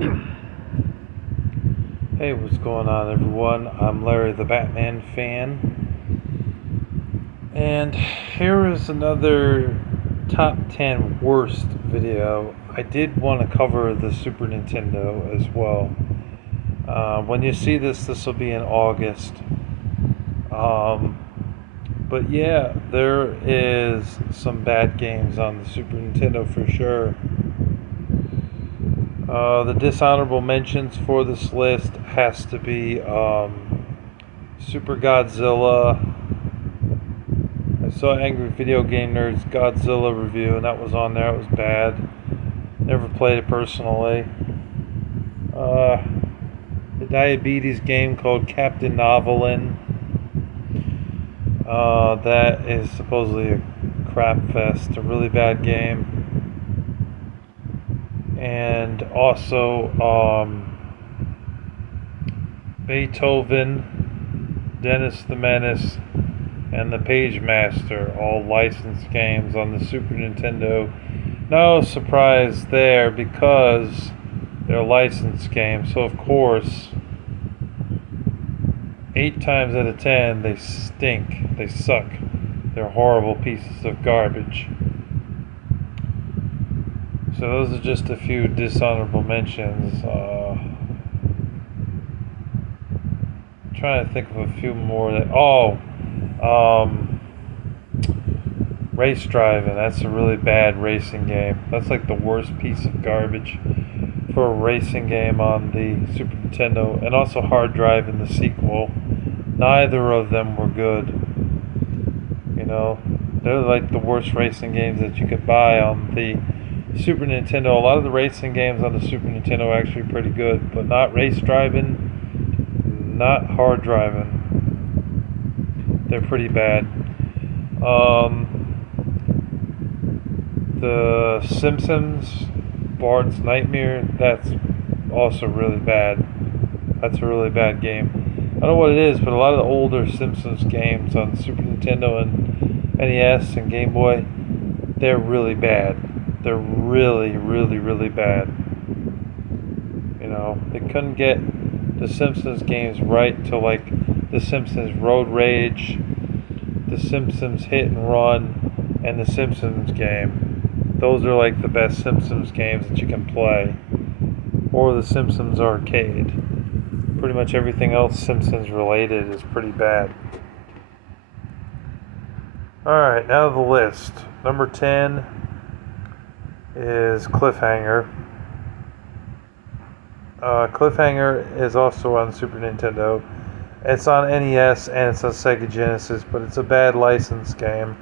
Hey, what's going on, everyone? I'm Larry the Batman fan, and here is another top 10 worst video. I did want to cover the Super Nintendo as well. When you see this will be in August. Um, but yeah, there is some bad games on the Super Nintendo for sure. The dishonorable mentions for this list has to be Super Godzilla. I saw Angry Video Game Nerd's Godzilla review, and that was on there. It was bad. Never played it personally. The diabetes game called Captain Novolin. That is supposedly a crap fest, a really bad game. And also Beethoven, Dennis the Menace, and the Page Master, all licensed games on the Super Nintendo. No surprise there because they're licensed games, so of course, 8 times out of 10 they stink, they suck, they're horrible pieces of garbage. So those are just a few dishonorable mentions. Trying to think of a few more that. Race driving. That's a really bad racing game. That's like the worst piece of garbage for a racing game on the Super Nintendo. And also Hard Drive in the sequel. Neither of them were good. You know, they're like the worst racing games that you could buy on the Super Nintendo. A lot of the racing games on the Super Nintendo are actually pretty good, but not race driving, not hard driving. They're pretty bad. The Simpsons, Bart's Nightmare, that's also really bad. That's a really bad game. I don't know what it is, but a lot of the older Simpsons games on Super Nintendo and NES and Game Boy, they're really bad. They're really, really, really bad. You know, they couldn't get the Simpsons games right till like the Simpsons Road Rage, the Simpsons Hit and Run, and the Simpsons game. Those are like the best Simpsons games that you can play. Or the Simpsons Arcade. Pretty much everything else Simpsons related is pretty bad. Alright, now the list. Number 10 is Cliffhanger. Cliffhanger is also on Super Nintendo. It's on NES and it's on Sega Genesis, but it's a bad licensed game.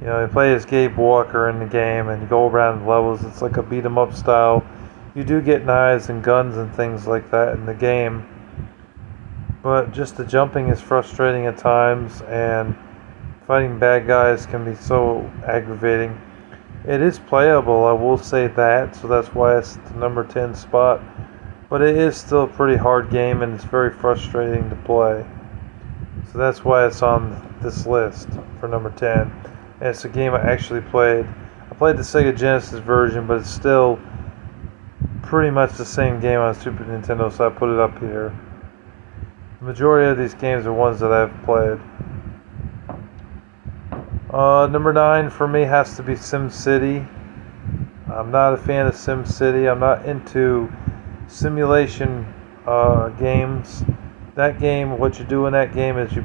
You know, you play as Gabe Walker in the game and you go around the levels. It's like a beat 'em up style. You do get knives and guns and things like that in the game, but just the jumping is frustrating at times, and fighting bad guys can be so aggravating. It is playable, I will say that, so that's why it's the number 10 spot. But it is still a pretty hard game, and it's very frustrating to play. So that's why it's on this list for number 10. And it's a game I actually played. I played the Sega Genesis version, but it's still pretty much the same game on Super Nintendo, so I put it up here. The majority of these games are ones that I've played. Number 9 for me has to be SimCity. I'm not a fan of SimCity. I'm not into simulation games. That game, what you do in that game is you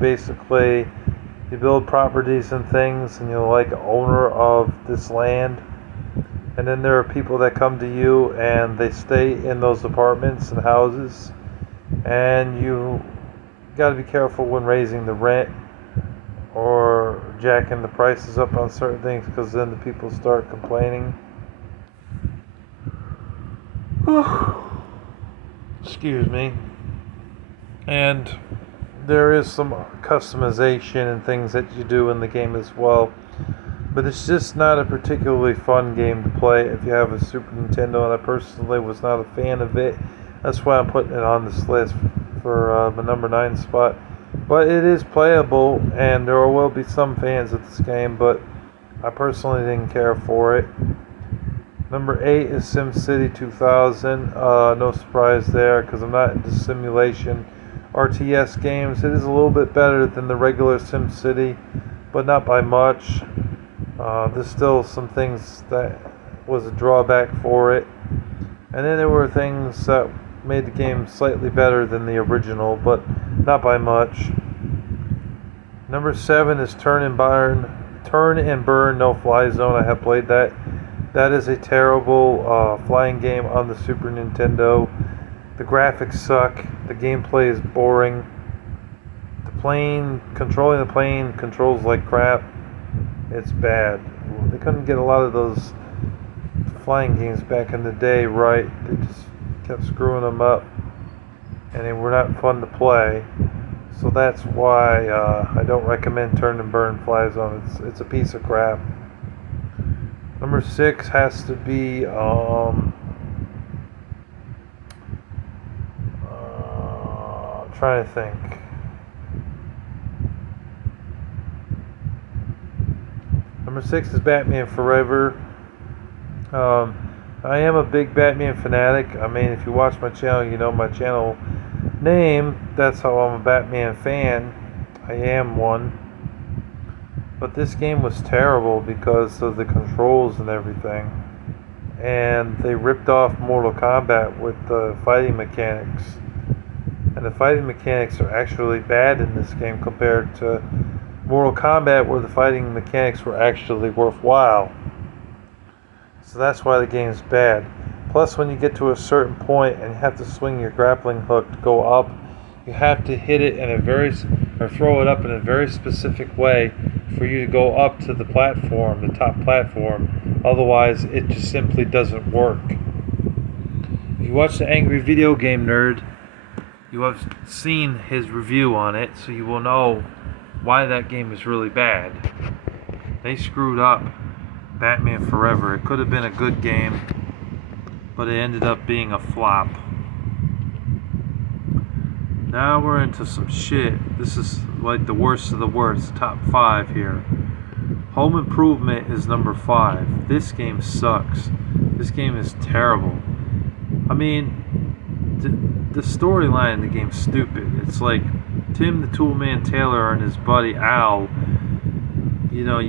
build properties and things, and you're like owner of this land. And then there are people that come to you and they stay in those apartments and houses. And you got to be careful when raising the rent or jacking the prices up on certain things, because then the people start complaining. Excuse me. And there is some customization and things that you do in the game as well. But it's just not a particularly fun game to play if you have a Super Nintendo, and I personally was not a fan of it. That's why I'm putting it on this list for the number 9 spot. But it is playable, and there will be some fans of this game, but I personally didn't care for it. Number 8 is SimCity 2000. No surprise there because I'm not into simulation RTS games. It is a little bit better than the regular SimCity, but not by much. There's still some things that was a drawback for it. And then there were things that made the game slightly better than the original, but not by much. Number 7 is Turn and Burn No Fly Zone. I have played that. That is a terrible flying game on the Super Nintendo. The graphics suck. The gameplay is boring. Controlling the plane controls like crap. It's bad. They couldn't get a lot of those flying games back in the day right. They just kept screwing them up, and they were not fun to play. So that's why I don't recommend Turn and Burn Fly Zone. It's a piece of crap. Number 6 has to be trying to think. Number 6 is Batman Forever. I am a big Batman fanatic. I mean, if you watch my channel, you know my channel name. That's how I'm a Batman fan. I am one. But this game was terrible because of the controls and everything. And they ripped off Mortal Kombat with the fighting mechanics. And the fighting mechanics are actually bad in this game compared to Mortal Kombat, where the fighting mechanics were actually worthwhile. So that's why the game's bad. Plus, when you get to a certain point and you have to swing your grappling hook to go up, you have to hit it or throw it up in a very specific way for you to go up to the platform, the top platform. Otherwise, it just simply doesn't work. If you watch the Angry Video Game Nerd, you have seen his review on it, so you will know why that game is really bad. They screwed up Batman Forever. It could have been a good game, but it ended up being a flop. Now we're into some shit. This is like the worst of the worst. Top 5 here. Home Improvement is number 5. This game sucks. This game is terrible. I mean, the storyline in the game's stupid. It's like Tim the Toolman Taylor and his buddy Al. You know,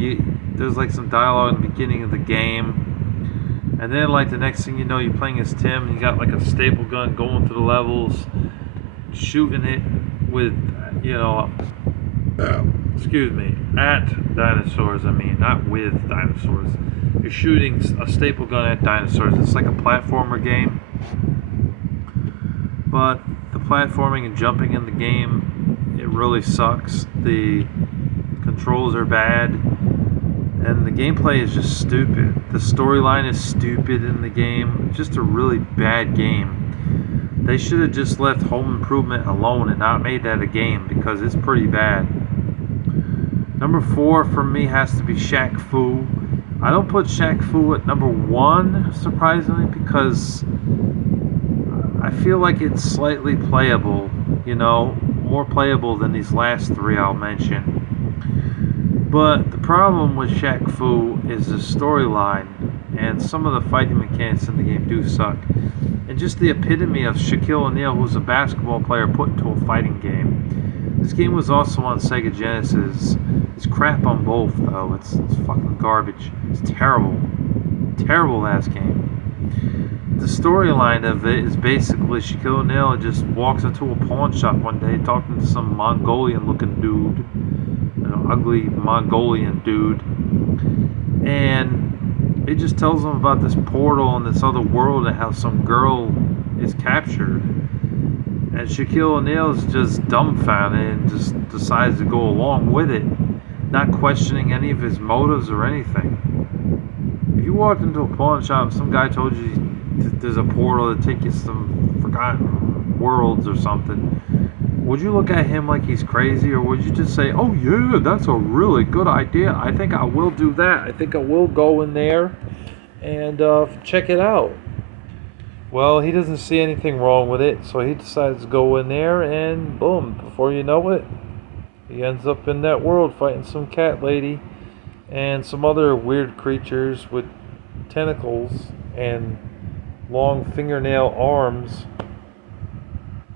there's like some dialogue in the beginning of the game, and then like the next thing you know, you're playing as Tim and you got like a staple gun going through the levels, shooting it with, you know, at dinosaurs. I mean, not with dinosaurs. You're shooting a staple gun at dinosaurs. It's like a platformer game, but the platforming and jumping in the game, it really sucks. The controls are bad, and the gameplay is just stupid. The storyline is stupid in the game. It's just a really bad game. They should have just left Home Improvement alone and not made that a game, because it's pretty bad. Number 4 for me has to be Shaq Fu. I don't put Shaq Fu at number 1, surprisingly, because I feel like it's slightly playable, you know, more playable than these last 3 I'll mention. But the problem with Shaq Fu is the storyline, and some of the fighting mechanics in the game do suck. And just the epitome of Shaquille O'Neal, who's a basketball player, put into a fighting game. This game was also on Sega Genesis. It's crap on both, though. It's fucking garbage. It's terrible. Terrible ass game. The storyline of it is basically Shaquille O'Neal just walks into a pawn shop one day talking to some Mongolian looking dude. An ugly Mongolian dude. And it just tells him about this portal and this other world and how some girl is captured. And Shaquille O'Neal is just dumbfounded and just decides to go along with it, not questioning any of his motives or anything. If you walked into a pawn shop, some guy told you there's a portal that takes you to some forgotten worlds or something, would you look at him like he's crazy, or would you just say, oh yeah, that's a really good idea, I think I will do that, I think I will go in there and check it out? Well, he doesn't see anything wrong with it, so he decides to go in there, and boom, before you know it, he ends up in that world fighting some cat lady and some other weird creatures with tentacles and long fingernail arms.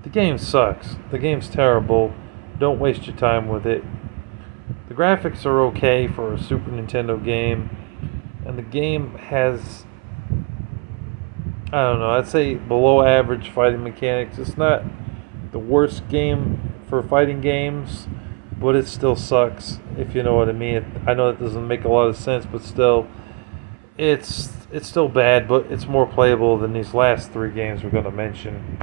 The game sucks. The game's terrible. Don't waste your time with it. The graphics are okay for a Super Nintendo game, and the game has, I don't know, I'd say below average fighting mechanics. It's not the worst game for fighting games, but it still sucks, if you know what I mean. I know that doesn't make a lot of sense, but still, it's still bad, but it's more playable than these last three games we're going to mention.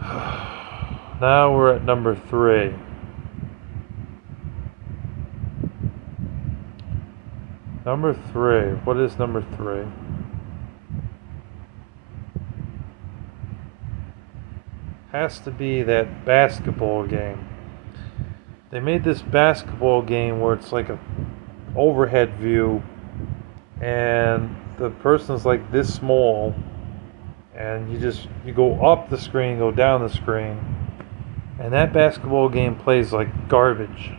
Now we're at number 3. Number 3. What is number 3? Has to be that basketball game. They made this basketball game where it's like a overhead view, and the person's like this small, and you go up the screen, go down the screen, and that basketball game plays like garbage.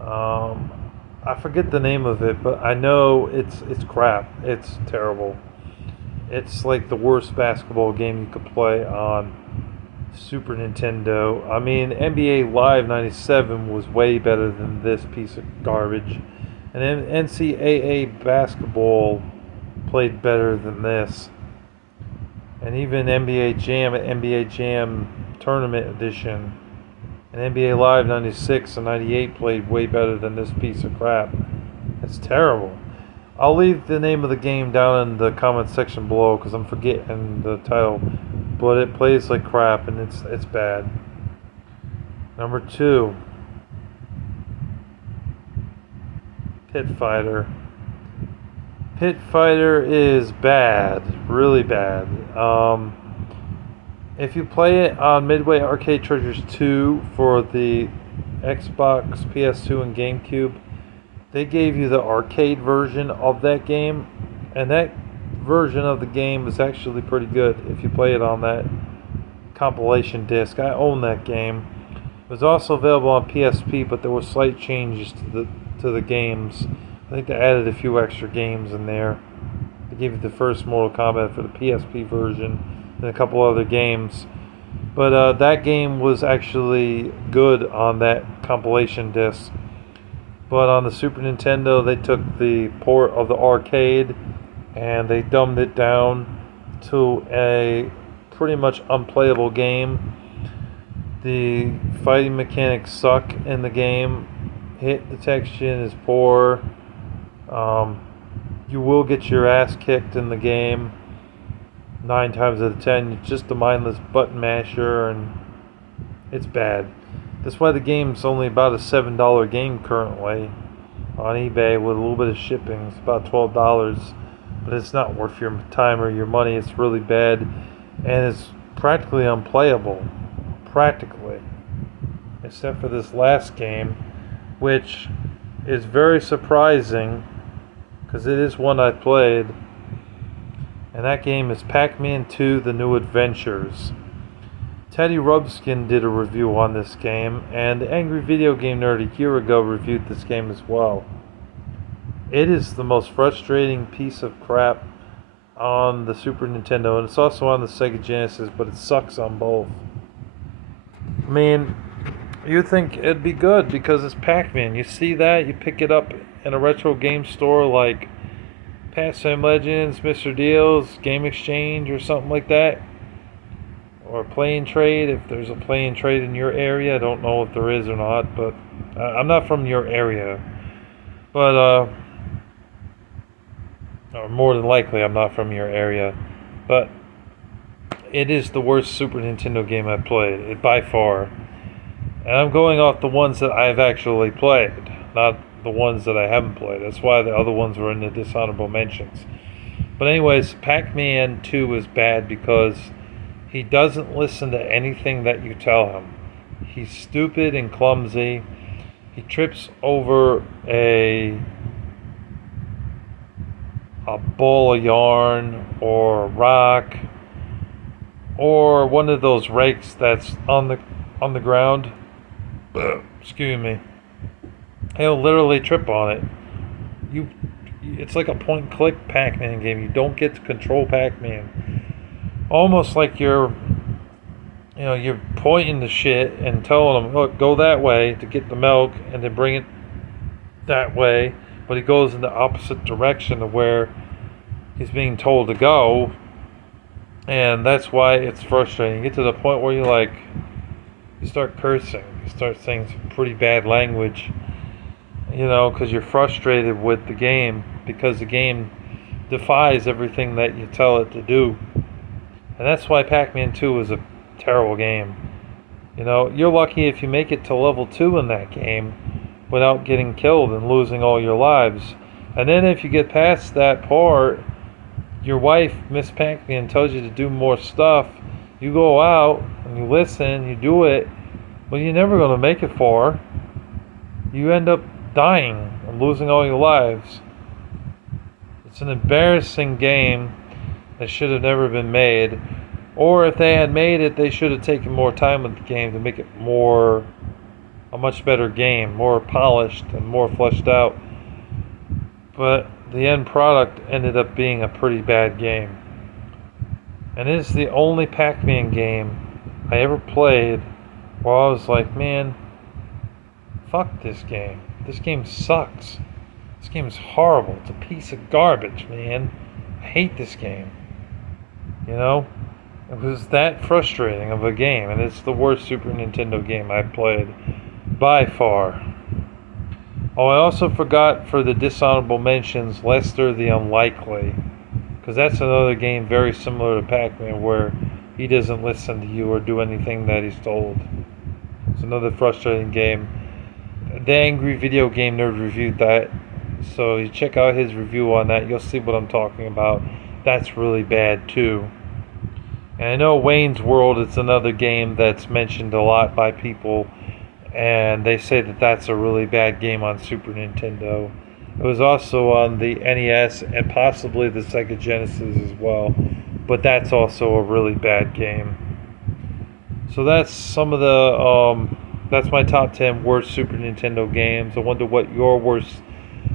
I forget the name of it, but I know it's crap. It's terrible. It's like the worst basketball game you could play on Super Nintendo. I mean, NBA Live 97 was way better than this piece of garbage. And then NCAA basketball played better than this. And even NBA Jam Tournament Edition, and NBA Live 96 and 98 played way better than this piece of crap. It's terrible. I'll leave the name of the game down in the comment section below because I'm forgetting the title, but it plays like crap and it's bad. Number 2, Pit Fighter. Pit Fighter is bad, really bad. If you play it on Midway Arcade Treasures 2 for the Xbox, PS2, and GameCube, they gave you the arcade version of that game, and that version of the game is actually pretty good if you play it on that compilation disc. I own that game. It was also available on PSP, but there were slight changes to the games. I think they added a few extra games in there. They gave you the first Mortal Kombat for the PSP version and a couple other games. But that game was actually good on that compilation disc. But on the Super Nintendo, they took the port of the arcade and they dumbed it down to a pretty much unplayable game. The fighting mechanics suck in the game. Hit detection is poor. You will get your ass kicked in the game 9 times out of 10. You're just a mindless button masher, and it's bad. That's why the game's only about a $7 game currently on eBay with a little bit of shipping. It's about $12, but it's not worth your time or your money. It's really bad, and it's practically unplayable. Practically. Except for this last game, which is very surprising because it is one I played. And that game is Pac-Man 2: The New Adventures. Teddy Rubskin did a review on this game, and the Angry Video Game Nerd a year ago reviewed this game as well. It is the most frustrating piece of crap on the Super Nintendo, and it's also on the Sega Genesis, but it sucks on both. I mean, you'd think it'd be good because it's Pac-Man. You see that, you pick it up in a retro game store like Pastime Legends, Mr. Deals, Game Exchange, or something like that. Or Play and Trade, if there's a Play and Trade in your area. I don't know if there is or not, but I'm not from your area. But, or more than likely, I'm not from your area. But it is the worst Super Nintendo game I've played, by far. And I'm going off the ones that I've actually played, not the ones that I haven't played. That's why the other ones were in the dishonorable mentions. But anyways, Pac-Man 2 is bad because he doesn't listen to anything that you tell him. He's stupid and clumsy. He trips over a ball of yarn or a rock or one of those rakes that's on the ground. Excuse me. He'll literally trip on it. You It's like a point and click Pac-Man game. You don't get to control Pac-Man. Almost like you're pointing the shit and telling him, look, go that way to get the milk, and then bring it that way. But he goes in the opposite direction of where he's being told to go, and that's why it's frustrating. You get to the point where you start cursing, you start saying some pretty bad language, because you're frustrated with the game, because the game defies everything that you tell it to do. And that's why Pac-Man 2 is a terrible game. You're lucky if you make it to level 2 in that game without getting killed and losing all your lives. And then if you get past that part, your wife, Miss Pac-Man, tells you to do more stuff. You go out and you listen, you do it, but you're never going to make it far. You end up dying and losing all your lives. It's an embarrassing game that should have never been made. Or if they had made it, they should have taken more time with the game to make it a much better game, more polished and more fleshed out. But the end product ended up being a pretty bad game. And it is the only Pac-Man game I ever played where I was like, man, fuck this game. This game sucks. This game is horrible. It's a piece of garbage, man. I hate this game. It was that frustrating of a game, and it's the worst Super Nintendo game I've played by far. Oh, I also forgot for the dishonorable mentions, Lester the Unlikely, because that's another game very similar to Pac-Man where he doesn't listen to you or do anything that he's told. It's another frustrating game. The Angry Video Game Nerd reviewed that, so you check out his review on that. You'll see what I'm talking about. That's really bad too. And I know Wayne's World is another game that's mentioned a lot by people, and they say that that's a really bad game on Super Nintendo. It was also on the NES and possibly the Sega Genesis as well, but that's also a really bad game. So that's some of that's my top 10 worst Super Nintendo games. I wonder what your worst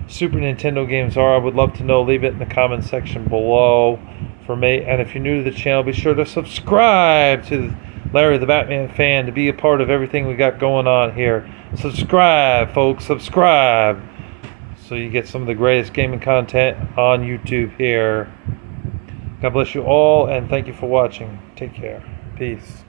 Super Nintendo games are. I would love to know. Leave it in the comment section below for me. And if you're new to the channel, be sure to subscribe to Larry the Batman Fan to be a part of everything we got going on here. Subscribe, folks. Subscribe. So you get some of the greatest gaming content on YouTube here. God bless you all, and thank you for watching. Take care. Peace.